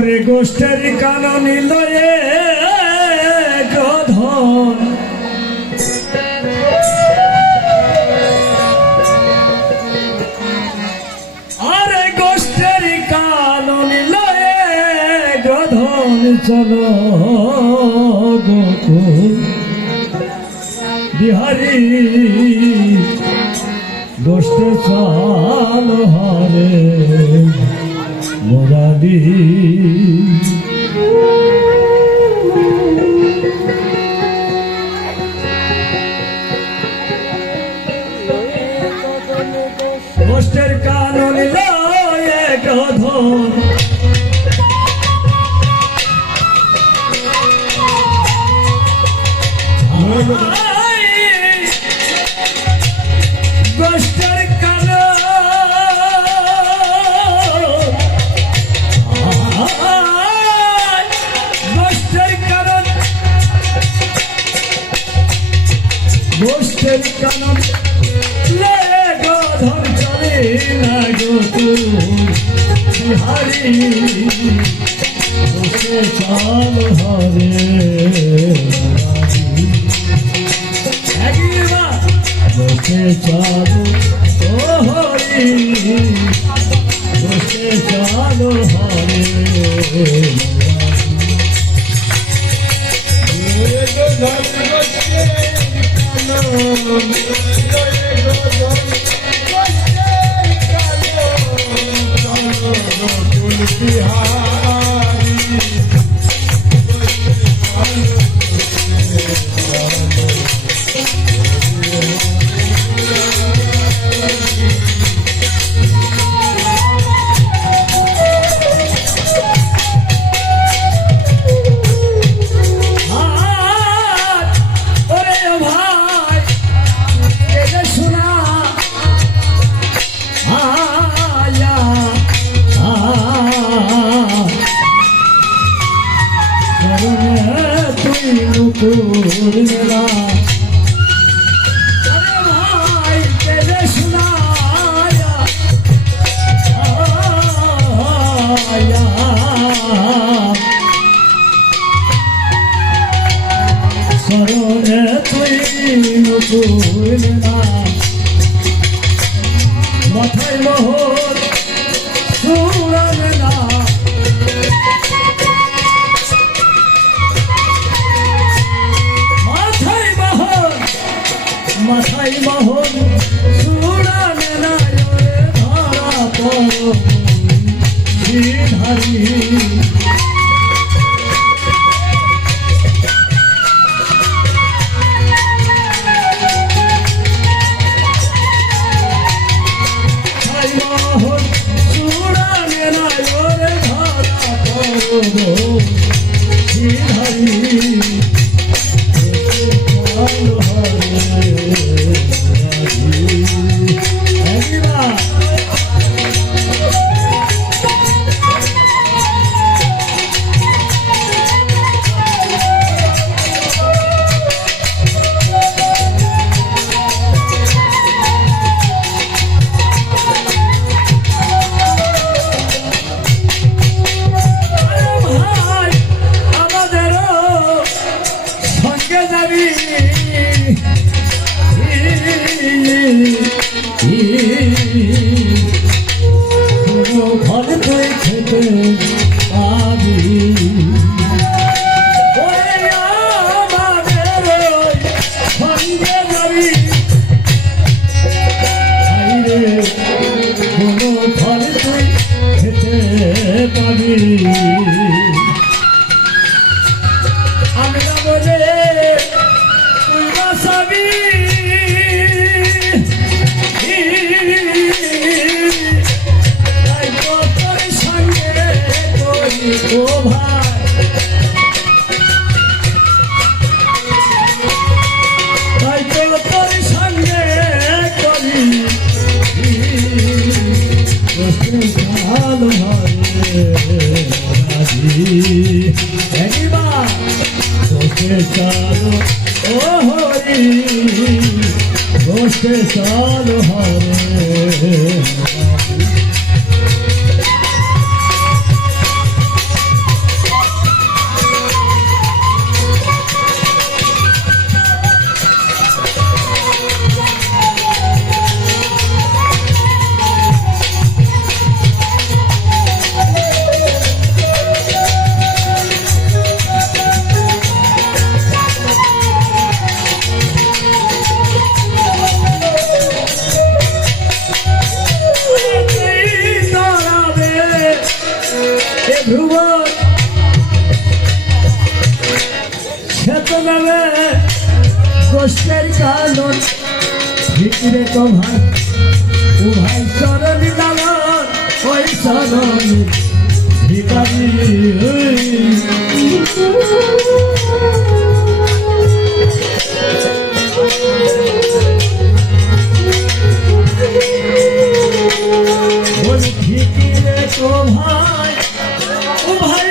ওরে গোষ্ঠের কাননি লয়ে ধন আরে গোষ্ঠের কাননি লয়ে গধন, চলো গোকুল বিহারী, গোষ্ঠ চল। কানন লয়ে গধন গো হরে তোকে কাল হরে তোকে চাল ও হরে তোকে চাল হরে Oh, হারি পারি ভালো বসে চালো ও হরি বসে চালো হরে। ধ্রুব যাবে গোষ্ঠের কানন ভিতরে তো ভাই ও ভাই চরণ দালন ওই চরণ ভিকারি। ভিতরে তো 발.